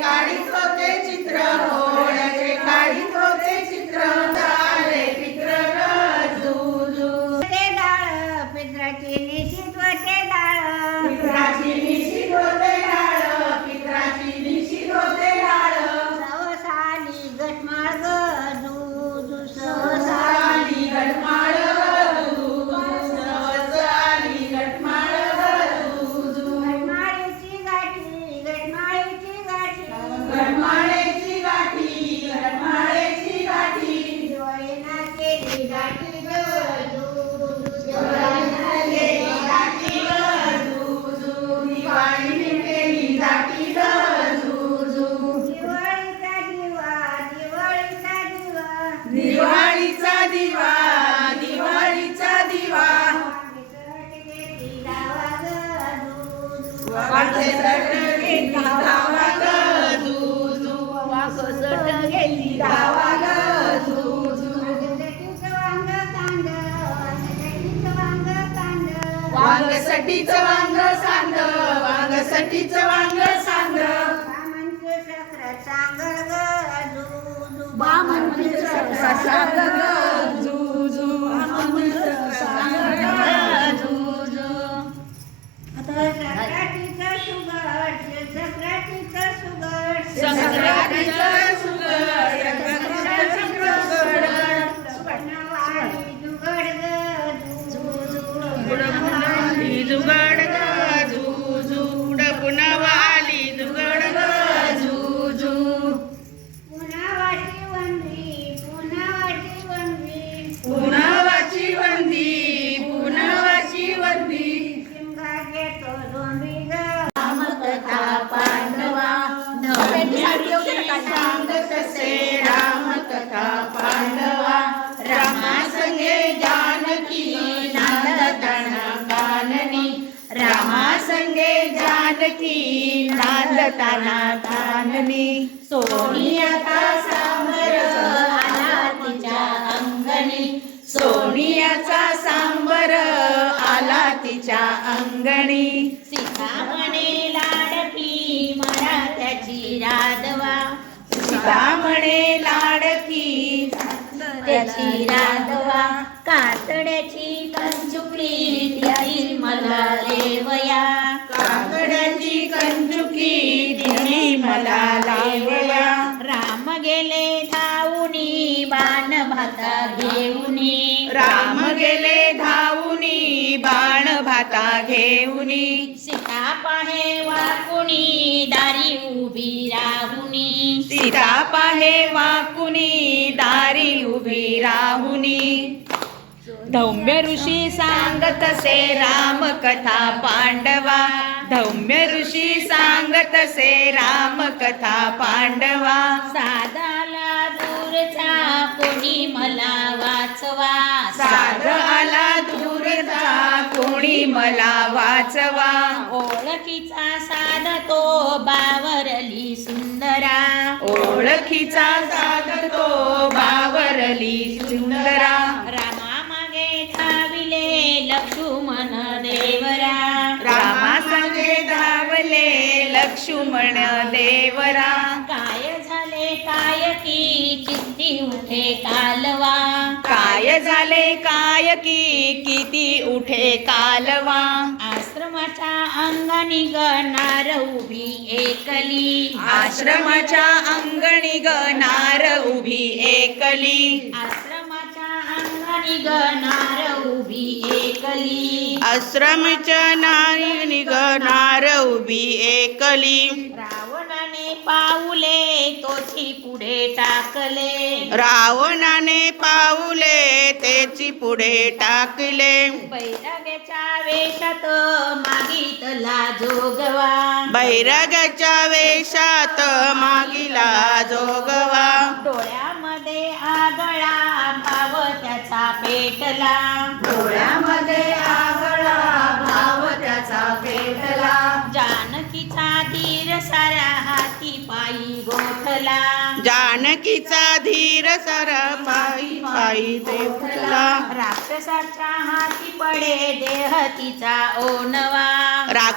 काढीत होते चित्र होळ्याचे काढीत होते चित्र झाले पित्र झुझू ते डाळ पित्राची निशित होते डाळ पित्राची निशित होते डाळ पित्राची निशित होते डाळ सवसाली गटमाळ ग झुझू सवसाली गटमाळ सवसाली गटमाळ गटमाळीची गाठी गटमाळीची गाठी गटमाळेची गाठी गटमाळेची गाठी दिवाळीना केली गाठी ग दिवाळीने केली गाठी ग झुझू दिवाळीचा दिवा दिवाळीचा दिवा दिवाळीचा दिवा दिवाळीचा दिवा वाघसट गेली धावा ग झुझू वाघसट गेली धावा ग झुझू वाघसटीचं वांग सांग वाघसटीचं वांग सांग सांग ग झुझू संक्रांतीचं जुगाड ग झुझू पुनवाली जुगाड ग झुझू पुनवाची वंदी पुनवाची वंदी रामकथा पांडवा सांगत से रामकथा पांडवा रामा संगे जानकी नांदताना काननी रामा संगे जानकी नांदताना काननी सोनियाचा सांबर आला तिच्या अंगणी सोनियाचा सांबर आला तिच्या अंगणी सीता म्हणे लाडकी मला त्याची राधवा सीता म्हणे लाडकी त्याची राधवा कातड्याची कंचुकली दिली मला लेवया काकड्याची कंचुकी दिली मला लावया राम गेले धावुनी बाण भाता घेऊनी राम गेले धावुनी बाण भाता घेऊनी सीता पाहे वाकुणी दारी उभी राहुनी सीता पाहे वाकुनी दारी उभी राहुनी धौम्य ऋषी सांगत से राम कथा पांडवा धौम्य ऋषी सांगत से राम कथा पांडवा साधाला दूरचा कोणी मला वाचवा साध आला दूरचा कोणी मला वाचवा ओळखीचा साध तो बावरली सुंदरा ओळखीचा साधतो बावरली सुंदरा रामा मागे धाविले लक्ष्मण देवरा रामा संगे धावले लक्ष्मण देवरा काय झाले काय की चित्ती उठे कालवा काय झाले काय की किती उठे कालवा आश्रमाच्या अंगणी गणार उभी एकली आश्रमाच्या अंगणी गणार उभी एकली आश्रमाच्या अंगणी गणार उभी एकली आश्रमाच्या नारी निघणार उभी एकली रावणाने पाऊले तोची पुढे टाकले रावणाने पाऊले त्याची पुढे टाकले बैराग्याच्या वेशात मागितला जोगवा बैराग्याच्या वेशात मागिला जोगवा डोळ्यामध्ये आगळा भाव त्याचा पेटला डोळ्यामध्ये आगळा भाव त्याचा पेटला जानकीचा धीर सारा हाती पायी गोठला जानकीचा धीर सर पायी पायी ते फुटला राक्षसाच्या हाती पडे देह तिचा ओनवा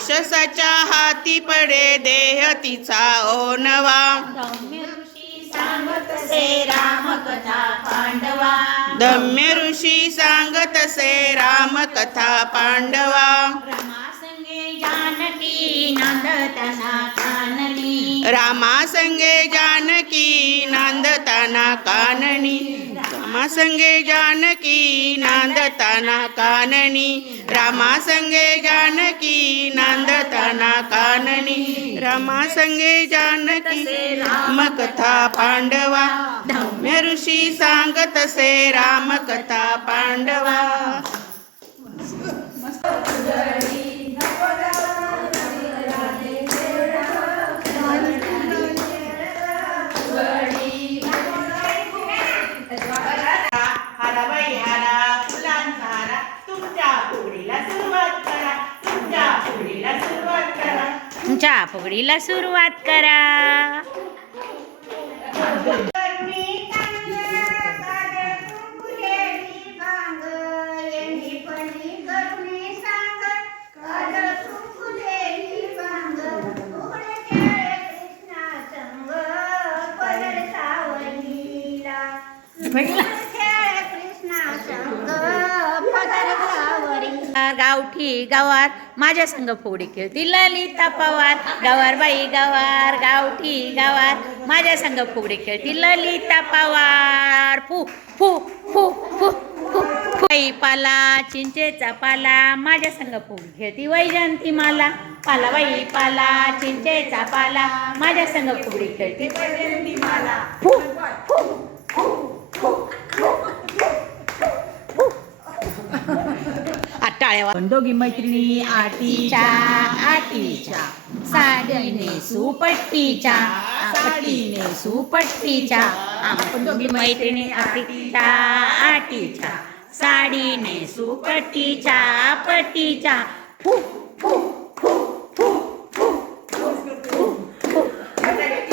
राक्षसाच्या हाती पडे देह तिचा ओनवा. धम्य ऋषी सांगत से रामकथा पांडवा. धम्य ऋषी सांगत असे रामकथा पांडवा. रमासंगे जानकी नांदताना काननी. रामासंगे जानकी नांदताना काननी. रामासंगे जानकी नांदताना काननी. रामासंगे जानकी नांदताना काननी. रामासंगे जानकी रामकथा पांडवा. धम्य ऋषी सांगत असे रामकथा पांडवा. हारा बाई हारा फुलांचा हारा तुमच्या फुगडीला सुरुवात करा. तुमच्या फुगडीला सुरुवात करा. तुमच्या फुगडीला सुरुवात करा. गावठी गावात माझ्या संग फुगडी खेळती ललिता पवार. गवारबाई गवार गावठी गावात माझ्या संग फुगडी खेळती ललिता पवार. फू फू फू फू फू बाई पाला चिंचेचा पाला माझ्या संग फुगडी खेळती वैजंती माला. पाला बाई पाला चिंचेचा पाला माझ्या संग फुगडी खेळती वैजंती माला. फू फू फू फू टाळ्या. दोघी मैत्रिणी आटीच्या आटीच्या साडीने सुपट्टीच्या पट्टीने सुपट्टीच्या. आपण दोघी मैत्रिणी आटीच्या आटीच्या साडीने सुपट्टीच्या पट्टीच्या. फू फू फू फू फू फू.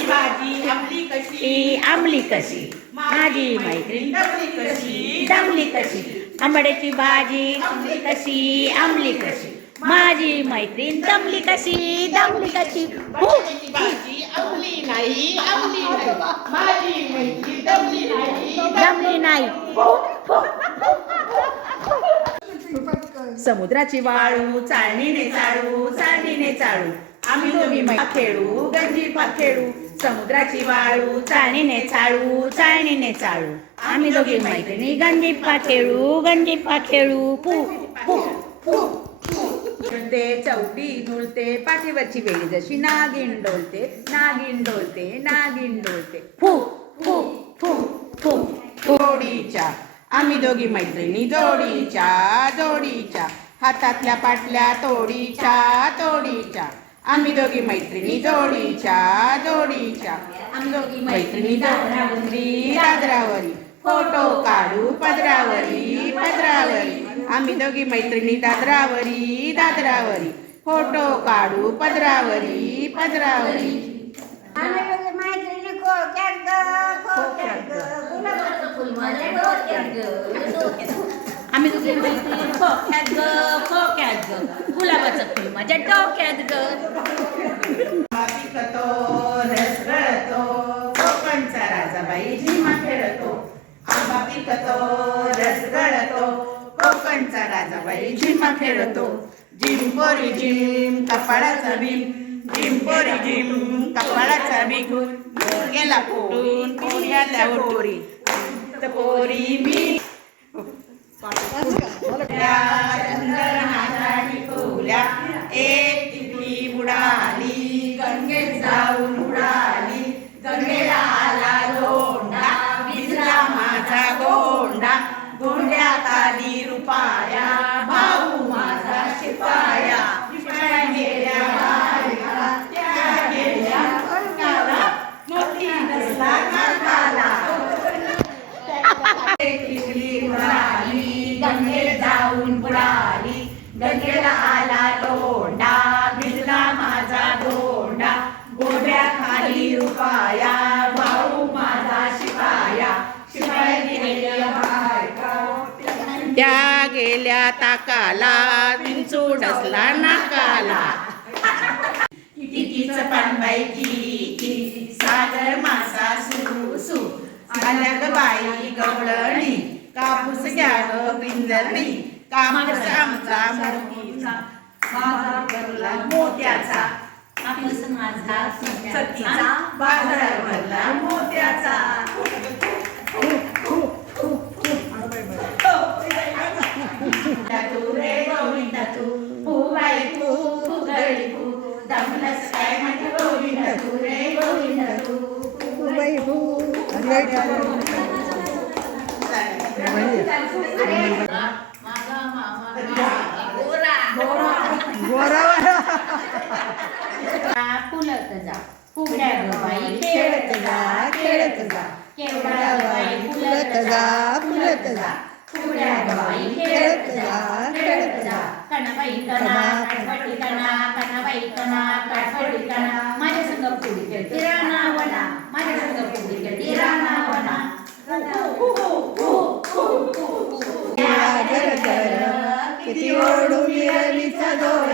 भाजी आमली कशी आमली कशी माझी मैत्रीण दमली कशी. आंबड्याची भाजी आमली कशी आमली कशी माझी मैत्रीण दमली कशी दमली कशी. भाजी आमली नाही आमली नाही माझी मैत्रीण दमली नाही दमली नाही. समुद्राची वाळू चाळणीने चाळू चाळणीने चाळू आम्ही दोघी खेळू गंजीफा खेळू. समुद्राची वाळू चाळणीने चाळू चाळणीने चाळू आम्ही दोघी मैत्रिणी गंजीफा खेळू गंजीफा खेळू. फू फू फू डोलते चौटी डोलते पाठीवरची वेळी जशी नागिन डोलते नागिन डोलते नागिन डोलते. फू फू फू फू. जोडीच्या आम्ही दोघी मैत्रिणी जोडीच्या जोडीच्या हातातल्या पाटल्या तोडीच्या तोडीच्या. आम्ही दोघी मैत्रिणी जोडीच्या जोडीच्या. आम्ही दोघी मैत्रिणी दादरावरी दादरावरी फोटो काढू पदरावरी पदरावरी. आम्ही दोघी मैत्रिणी दादरावरी दादरावरी फोटो काढू पदरावरी पदरावरी. आम्ही दोघी मैत्रिणी खोक्यात ग खोक्यात ग गुलाबाचं फुल माझ्या डोक्यात ग. पिकतो रस गळतो कोकणचा राजाबाई झिमा खेळतो. आंबा पिकतो रस गळतो कोकणचा राजाबाई झिमा खेळतो. झिम पोरी झिम कपाळाचा भीम झिम पोरी झिम कपाळाचा भीम. गेला पोरून पोरी आल्या पोरी पोरी मी टिकवल्या. एक तिथली बुडाली गंगेत जाऊन बुडाली. गंगेला आला लोंढा भिजला माझा गोंडा. गोंड्याखाली रुपाया भाऊ माझा शिपाया. शिपाया गेल्या बाहेरला, त्या गेल्या अंगाला, मोठी नसला कांताला. तिथली बुडाली गंगेत जाऊन बुडाली. गंगेला आला लोंढा आला ताकाला, विंचू डसला नाकाला. कितीच पानबाई किती, सागर मासा सू सू. आल्या ग बाई गवळणी, कापूस घ्या ग पिंजरणी. कापूस आमचा मोतीचा, बाजार भरला मोत्याचा. कापूस माझा सतीचा, बाजार भरला मोत्याचा. तू रे गोविंदा तू, फुबाई फू फुगडी फू. दमलस काय म्हणजे गोविंदा तू रे गोविंदा तू, फुबाई फू फुगडी फू. फुलत जा फुगड्या ग बाई खेळत जा खेळत जा. केवढ्या बाई फुलत जा फुलत जा. फुगड्या ग बाई खेळत जा खेळत जा. कणाबाई कणा काठवडी कणा, कणाबाई कणा काठवडी कणा. माझ्या संग फुगडी खेळते रानावना, माझ्या संग फुगडी खेळते रानावना. किती ओढू रवीचा दोर,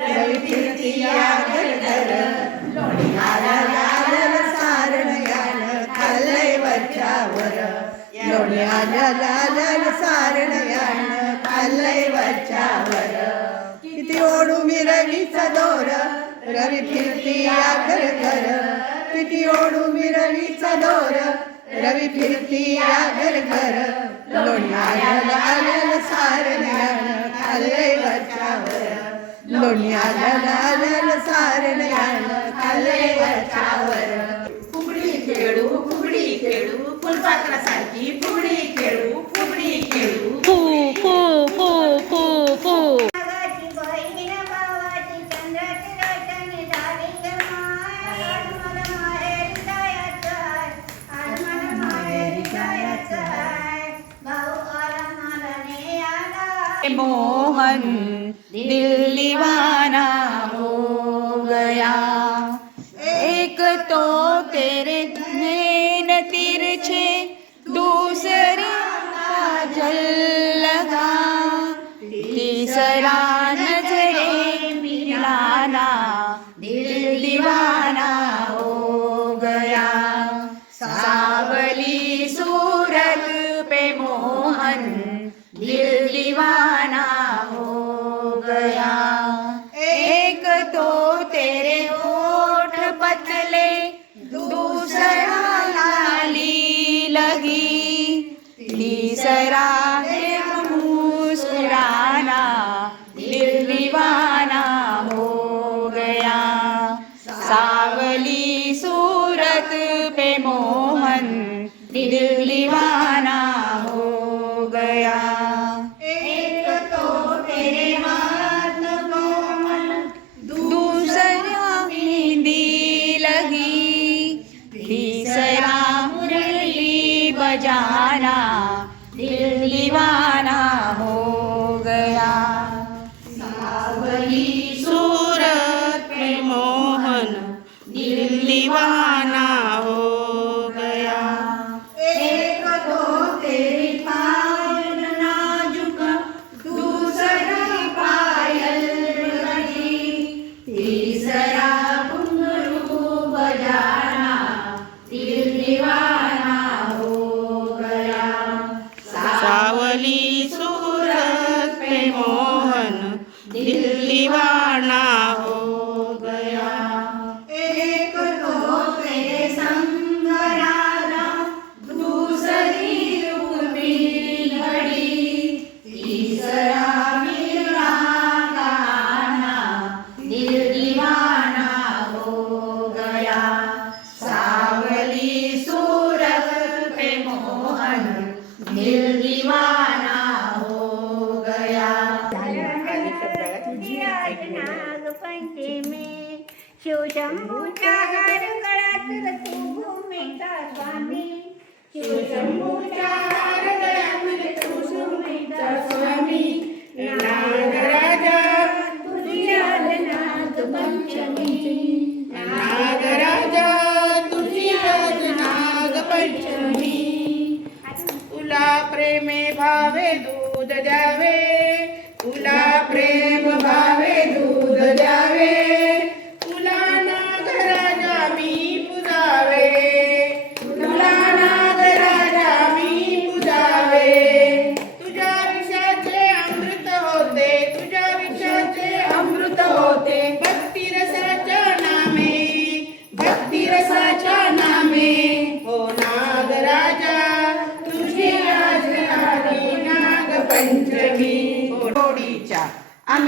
रवी फिरती या घर घर. लोणी आलं सारण यान, खाल्लंय वरच्यावर. लोणी आलं सारण यान, खाल्लंय वरच्यावर. किती ओढू रवीचा दोर, रवी फिरती या घर घर. किती ओढू रवीचा दोर, रवी फिरती या घर घर. लोणी आलं सारण यान, खाल्लंय वरच्यावर. लोणी आलं सारण यान, खाल्लंय वरच्यावर. फुगडी खेळू फुलपाखरासारखी फुगडी खेळू फुगडी खेळू. फू फू फू फू फू. मोहन दिल दीवाना हो गया, एक तो तेरे नैन तिरछे, दूसरा काजल लगा, तीसरा नजरे मिलाना, दिल दीवाना हो गया. सावली सूरत पे मोहन दिल दीवाना हो गया. एक तो तेरे होठ पतले, दूसरा लाली लगी, तीसरा है मुस्कुराना, दिल दीवाना हो गया. सावली सूरत पे मोहन दिल दीवाना हो गया. एक तो तेरे हाथ कोमल, दूसरा मेहंदी लगी, तीसरा मुरली बजाना, दिल दीवाना हो गया. सावली सूरत पे मोहन दिल दीवाना हो गया. एक तो तेरी पायल नाजुक, दूसरा पायल बजी, तीसरा घुंघरू बजाना, दिल दीवाना हो गया. सावली सूरत पे मोहन दिल दीवाना हो गया. एक तो तेरे संग राधा, दूसरी रुक्मी घड़ी, तीसरा मेरा गाना, दिल दीवाना हो गया. सावली सूरत पे मोहन दिल दीवाना हो गया. नागपंचमी शिवशंभूच्या गळ्यात तू भूमीचा स्वामी, शिवशंभूच्या गळ्यात तू भूमीचा स्वामी. नागराजा तुझी आज नागपंचमी, नागराजा तुझी आज नागपंचमी. तुला प्रेमे भावे दूध द्यावे,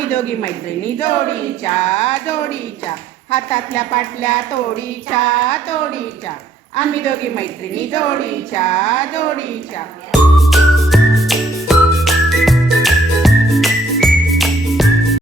आम्ही दोघी मैत्रिणी जोडीच्या जोडीच्या हातातल्या पाटल्या तोडीच्या तोडीच्या आम्ही दोघी मैत्रिणी जोडीच्या जोडीच्या